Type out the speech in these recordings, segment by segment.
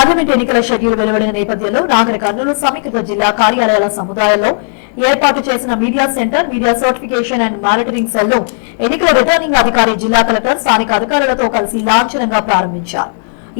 Parliament ఎన్నికల schedule వెలువడిన నేపథ్యంలో నాగర్ కర్నూలు సమీకృత జిల్లా కార్యాలయాల సముదాయంలో ఏర్పాటు చేసిన media centre, media certification and monitoring cell ను ఎన్నికల రిటర్నింగ్ అధికారి, జిల్లా కలెక్టర్ స్థానిక అధికారులతో కలిసి లాంఛనంగా ప్రారంభించారు.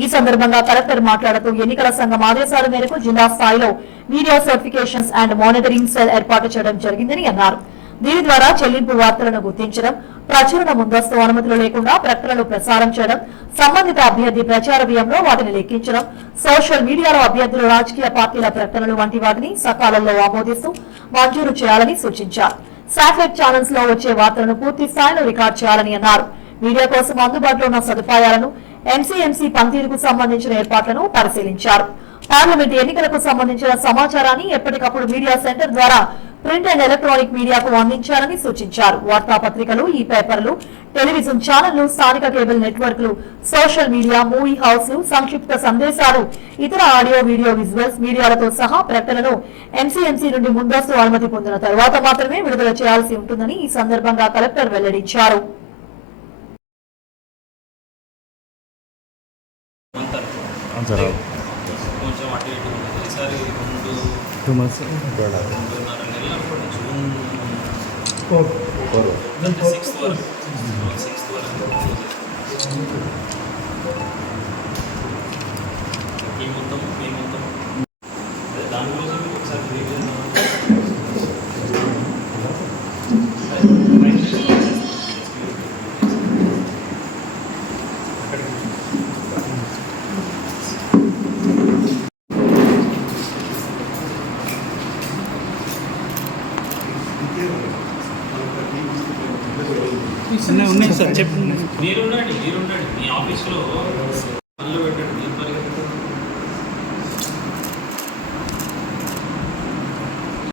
ఈ సందర్భంగా కలెక్టర్ మాట్లాడుతూ ఎన్నికల సంఘం ఆదేశాల మేరకు జిల్లా స్థాయిలో media certifications and monitoring cell ఏర్పాటు చేయడం జరిగిందని అన్నారు. దీని ద్వారా చెల్లింపు వార్తలను గుర్తించడం, ప్రచురణ ముందస్తు అనుమతులు లేకుండా ప్రకటనలు ప్రసారం చేయడం, సంబంధిత అభ్యర్థి ప్రచార వ్యయంలో వాటిని లెక్కించడం, సోషల్ మీడియాలో అభ్యర్థులు, రాజకీయ పార్టీల ప్రకటనలు వంటి వాటిని సకాలంలో ఆమోదిస్తూ మంజూరు చేయాలని సూచించారు. శాటిలైట్ ఛానల్స్ లో వచ్చే వార్తలను పూర్తి స్థాయిలో రికార్డు చేయాలని అన్నారు. మీడియా కోసం అందుబాటులో ఉన్న సదుపాయాలను, ఎంసీఎంసీ పనితీరుకు సంబంధించిన ఏర్పాట్లను పరిశీలించారు. పార్లమెంట్ ఎన్నికలకు సంబంధించిన సమాచారాన్ని ఎప్పటికప్పుడు మీడియా సెంటర్ ద్వారా ప్రింట్ అండ్ ఎలక్ట్రానిక్ మీడియాకు అందించాలని సూచించారు. వార్తాపత్రికలు, ఈ పేపర్లు, టెలివిజన్ ఛానళ్లు, స్థానిక కేబుల్ నెట్వర్క్లు, సోషల్ మీడియా, మూవీ హౌస్లు, సంక్షిప్త సందేశాలు, ఇతర ఆడియో, వీడియో, విజువల్స్ మీడియాలతో సహా ప్రకటనను ఎంసీఎంసీ నుండి ముందస్తు అనుమతి పొందిన తర్వాత మాత్రమే విడుదల చేయాల్సి ఉంటుందని ఈ సందర్భంగా కలెక్టర్ వెల్లడించారు. ఉన్నాయి సార్, చెప్పండి. మీరుండండి మీ ఆఫీస్లో